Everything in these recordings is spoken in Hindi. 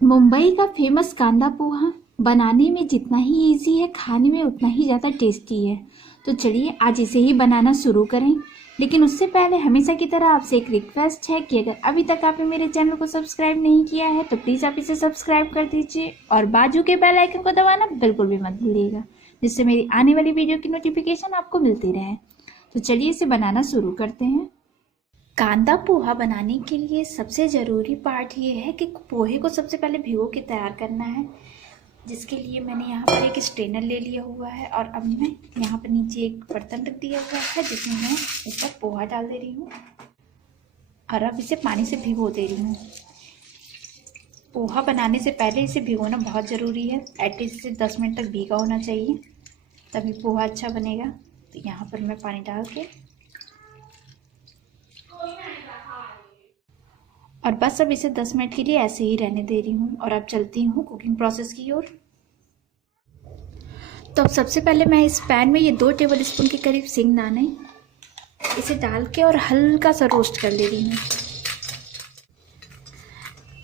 मुंबई का फेमस कांदा पोहा बनाने में जितना ही इजी है, खाने में उतना ही ज़्यादा टेस्टी है। तो चलिए आज इसे ही बनाना शुरू करें। लेकिन उससे पहले हमेशा की तरह आपसे एक रिक्वेस्ट है कि अगर अभी तक आपने मेरे चैनल को सब्सक्राइब नहीं किया है तो प्लीज़ आप इसे सब्सक्राइब कर दीजिए और बाजू के बेल आइकन को दबाना बिल्कुल भी मत भूलिएगा, जिससे मेरी आने वाली वीडियो की नोटिफिकेशन आपको मिलती रहे। तो चलिए इसे बनाना शुरू करते हैं। कांदा पोहा बनाने के लिए सबसे ज़रूरी पार्ट ये है कि पोहे को सबसे पहले भिगो के तैयार करना है, जिसके लिए मैंने यहाँ पर एक स्ट्रेनर ले लिया हुआ है और अब मैं यहाँ पर नीचे एक बर्तन रख दिया हुआ है जिसमें मैं ऊपर पोहा डाल दे रही हूँ और अब इसे पानी से भिगो दे रही हूँ। पोहा बनाने से पहले इसे भिगोना बहुत ज़रूरी है। एटलीस्ट इसे 10 मिनट तक भीगा होना चाहिए, तभी पोहा अच्छा बनेगा। तो यहाँ पर मैं पानी डाल के और बस अब इसे 10 मिनट के लिए ऐसे ही रहने दे रही हूँ और अब चलती हूँ कुकिंग प्रोसेस की ओर। तो अब सबसे पहले मैं इस पैन में ये 2 टेबल स्पून के करीब सिंगदाने इसे डाल के और हल्का सा रोस्ट कर ले रही हूँ।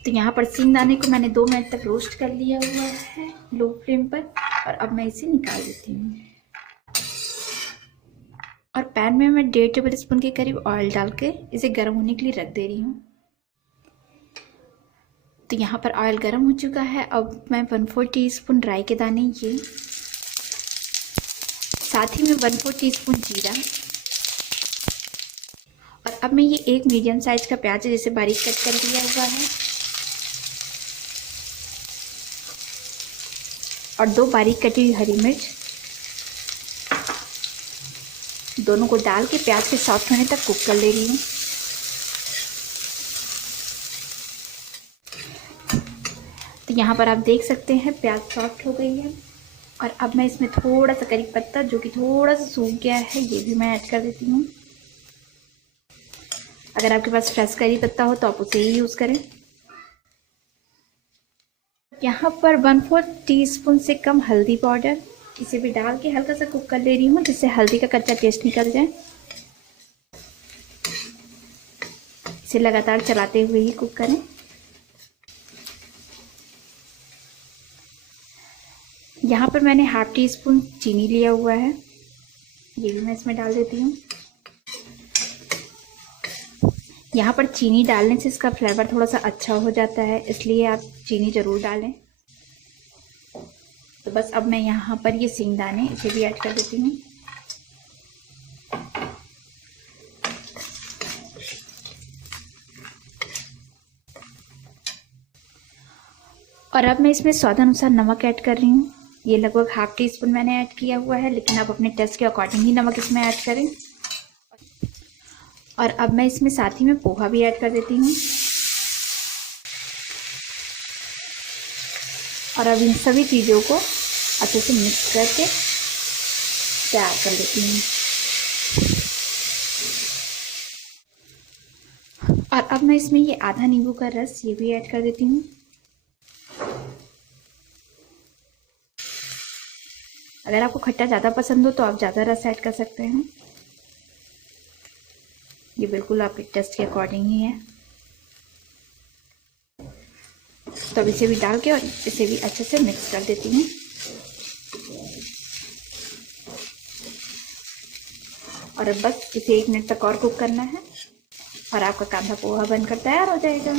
तो यहाँ पर सिंगदाने को मैंने 2 मिनट तक रोस्ट कर लिया हुआ है लो फ्लेम पर और अब मैं इसे निकाल देती हूँ। और पैन में मैं 1.5 टेबल स्पून के करीब ऑयल डाल के इसे गर्म होने के लिए रख दे रही हूँ। तो यहाँ पर ऑयल गर्म हो चुका है। अब मैं 1/4 टीस्पून राई के दाने, ये साथ ही में 1/4 टीस्पून जीरा और अब मैं ये एक मीडियम साइज का प्याज है जिसे बारीक कट कर दिया हुआ है और 2 बारीक कटी हुई हरी मिर्च, दोनों को डाल के प्याज के सॉफ्ट होने तक कुक कर ले रही हूँ। तो यहाँ पर आप देख सकते हैं प्याज सॉफ्ट हो गई है और अब मैं इसमें थोड़ा सा करी पत्ता जो कि थोड़ा सा सूख गया है ये भी मैं ऐड कर देती हूँ। अगर आपके पास फ्रेश करी पत्ता हो तो आप उसे ही यूज़ करें। यहाँ पर 1/4 टीस्पून से कम हल्दी पाउडर, इसे भी डाल के हल्का सा कुक कर ले रही हूँ जिससे हल्दी का कच्चा टेस्ट निकल जाए। इसे लगातार चलाते हुए ही कुक करें। यहाँ पर मैंने 1/2 टीस्पून चीनी लिया हुआ है, ये भी मैं इसमें डाल देती हूँ। यहाँ पर चीनी डालने से इसका फ्लेवर थोड़ा सा अच्छा हो जाता है, इसलिए आप चीनी ज़रूर डालें। तो बस अब मैं यहाँ पर ये सिंगदाने इसे भी ऐड कर देती हूँ। और अब मैं इसमें स्वादानुसार नमक ऐड कर रही हूँ। ये लगभग 1/2 टीस्पून मैंने ऐड किया हुआ है, लेकिन आप अपने टेस्ट के अकॉर्डिंग ही नमक इसमें ऐड करें। और अब मैं इसमें साथ ही में पोहा भी ऐड कर देती हूँ और अब इन सभी चीज़ों को अच्छे से मिक्स करके तैयार कर लेती हूँ। और अब मैं इसमें ये आधा नींबू का रस ये भी ऐड कर देती हूँ। अगर आपको खट्टा ज़्यादा पसंद हो तो आप ज़्यादा रस ऐड कर सकते हैं, ये बिल्कुल आपके टेस्ट के अकॉर्डिंग ही है। तो अब इसे भी डाल के और इसे भी अच्छे से मिक्स कर देती हूँ। और अब बस इसे 1 मिनट तक और कुक करना है और आपका कांदा पोहा बनकर तैयार हो जाएगा।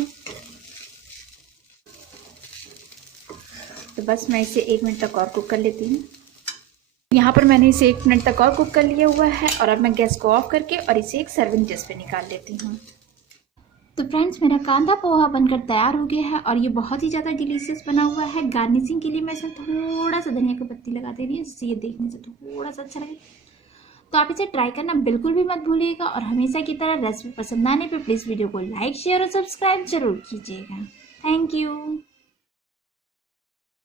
तो बस मैं इसे 1 मिनट तक और कुक कर लेती हूँ। यहाँ पर मैंने इसे 1 मिनट तक और कुक कर लिया हुआ है और अब मैं गैस को ऑफ करके और इसे एक सर्विंग डिश पे निकाल लेती हूँ। तो फ्रेंड्स, मेरा कांदा पोहा बनकर तैयार हो गया है और ये बहुत ही ज़्यादा डिलीशियस बना हुआ है। गार्निशिंग के लिए मैं इसमें थोड़ा सा धनिया की पत्ती लगा दे रही हूँ, जिससे ये देखने से थोड़ा सा अच्छा लगे। तो आप इसे ट्राई करना बिल्कुल भी मत भूलिएगा और हमेशा की तरह रेसिपी पसंद आने पर प्लीज़ वीडियो को लाइक, शेयर और सब्सक्राइब जरूर कीजिएगा। Thank you.